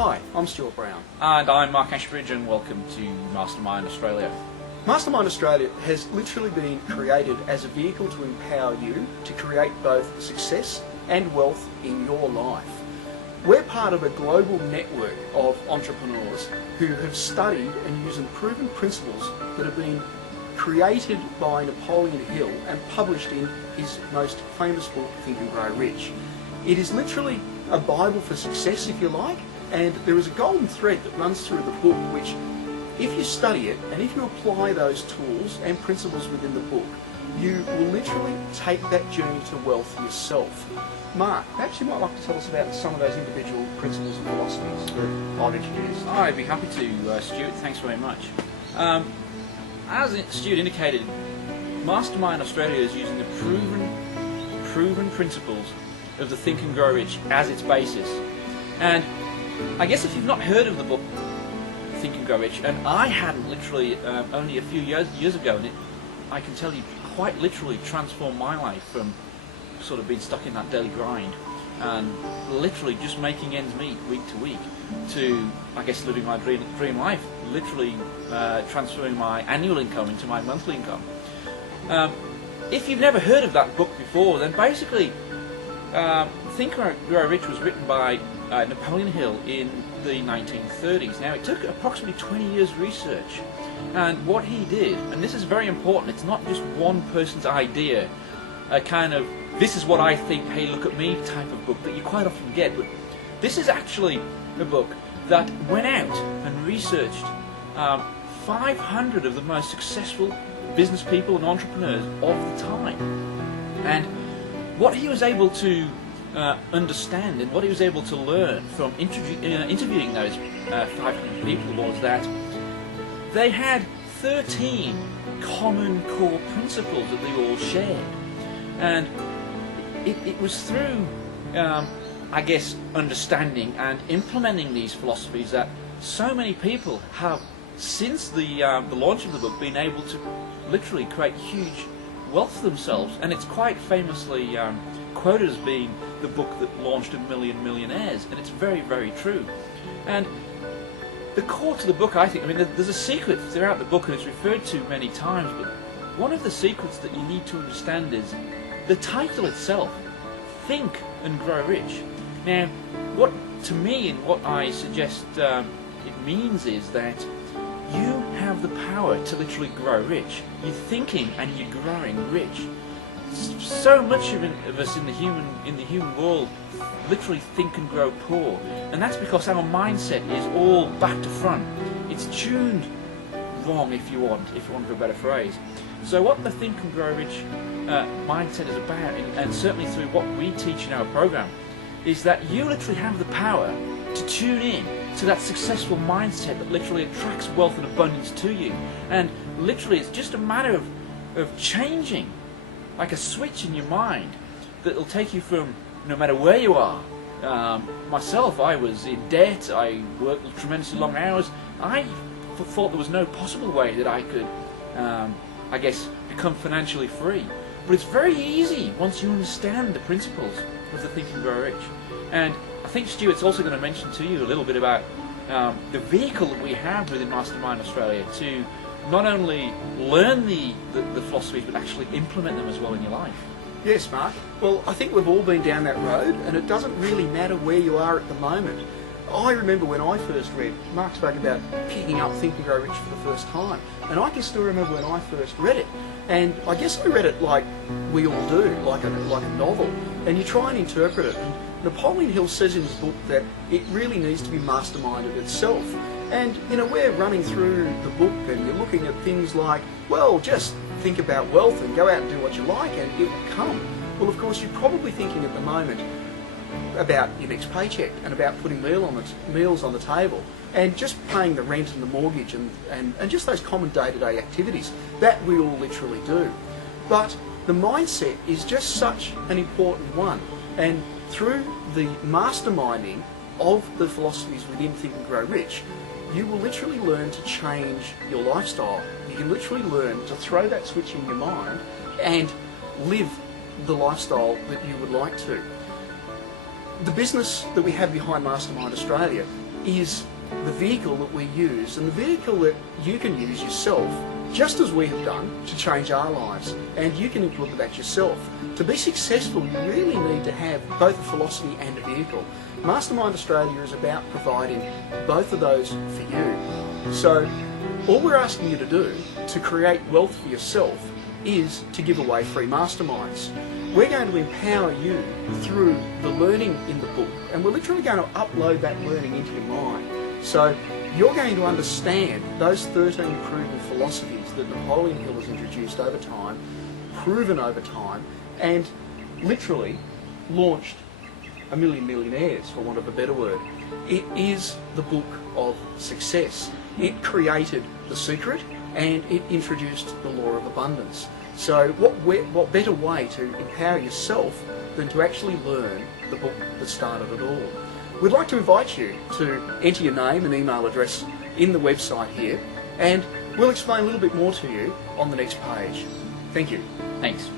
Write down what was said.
Hi, I'm Stuart Brown. And I'm Mark Ashbridge, and welcome to MasterMind Australia. MasterMind Australia has literally been created as a vehicle to empower you to create both success and wealth in your life. We're part of a global network of entrepreneurs who have studied and used proven principles that have been created by Napoleon Hill and published in his most famous book, Think and Grow Rich. It is literally a Bible for success, if you like, and there is a golden thread that runs through the book which, if you study it and if you apply those tools and principles within the book, you will literally take that journey to wealth yourself. Mark, perhaps you might like to tell us about some of those individual principles and philosophies that I've introduced. I'd be happy to, Stuart. Thanks very much. As Stuart indicated, MasterMind Australia is using the proven principles of the Think and Grow Rich as its basis. And I guess if you've not heard of the book Think and Grow Rich, and I hadn't literally only a few years ago, and I can tell you quite literally transformed my life from sort of being stuck in that daily grind and literally just making ends meet week to week to, I guess, living my dream life, literally transferring my annual income into my monthly income. If you've never heard of that book before, then basically Think and Grow Rich was written by Napoleon Hill in the 1930s. Now, it took approximately 20 years research, and what he did, and this is very important, it's not just one person's idea, a kind of this is what I think, hey look at me type of book that you quite often get, but this is actually a book that went out and researched 500 of the most successful business people and entrepreneurs of the time, and what he was able to understand and what he was able to learn from interviewing those 500 people was that they had 13 common core principles that they all shared, and it was through I guess understanding and implementing these philosophies that so many people have since the launch of the book been able to literally create huge wealth for themselves, and it's quite famously quoted as being the book that launched a million millionaires, and it's very, very true. And the core to the book, I think, there's a secret throughout the book, and it's referred to many times, but one of the secrets that you need to understand is the title itself, Think and Grow Rich. Now, what to me and what I suggest it means is that you have the power to literally grow rich. You're thinking and you're growing rich. So much of us in the human world literally think and grow poor, and that's because our mindset is all back to front. It's tuned wrong, if you want a better phrase. So what the Think and Grow Rich mindset is about, and certainly through what we teach in our program, is that you literally have the power to tune in to that successful mindset that literally attracts wealth and abundance to you. And literally it's just a matter of changing like a switch in your mind that will take you from no matter where you are. Myself, I was in debt, I worked tremendously long hours. I thought there was no possible way that I could I guess become financially free. But it's very easy once you understand the principles of the Think and Grow Rich. And I think Stuart's also going to mention to you a little bit about the vehicle that we have within MasterMind Australia to not only learn the philosophies but actually implement them as well in your life. Yes, Mark. Well, I think we've all been down that road, and it doesn't really matter where you are at the moment. I remember when I first read, Mark spoke about picking up Think and Grow Rich for the first time, and I can still remember when I first read it. And I guess I read it like we all do, like a novel, and you try and interpret it. And Napoleon Hill says in his book that it really needs to be masterminded itself. And, we're running through the book and you're looking at things like, well, just think about wealth and go out and do what you like and it will come. Well, of course, you're probably thinking at the moment about your next paycheck and about putting meals on the table and just paying the rent and the mortgage and just those common day-to-day activities that we all literally do. But the mindset is just such an important one, and through the masterminding of the philosophies within Think and Grow Rich, you will literally learn to change your lifestyle. You can literally learn to throw that switch in your mind and live the lifestyle that you would like to. The business that we have behind MasterMind Australia is the vehicle that we use, and the vehicle that you can use yourself, just as we have done, to change our lives. And you can implement that yourself. To be successful, you really need to have both a philosophy and a vehicle. MasterMind Australia is about providing both of those for you. So all we're asking you to do to create wealth for yourself is to give away free masterminds. We're going to empower you through the learning in the book, and we're literally going to upload that learning into your mind. So you're going to understand those 13 proven philosophies that Napoleon Hill has introduced over time, proven over time, and literally launched a million millionaires, for want of a better word. It is the book of success. It created The Secret, and it introduced the law of abundance. So what better way to empower yourself than to actually learn the book that started it all? We'd like to invite you to enter your name and email address in the website here, and we'll explain a little bit more to you on the next page. Thank you. Thanks.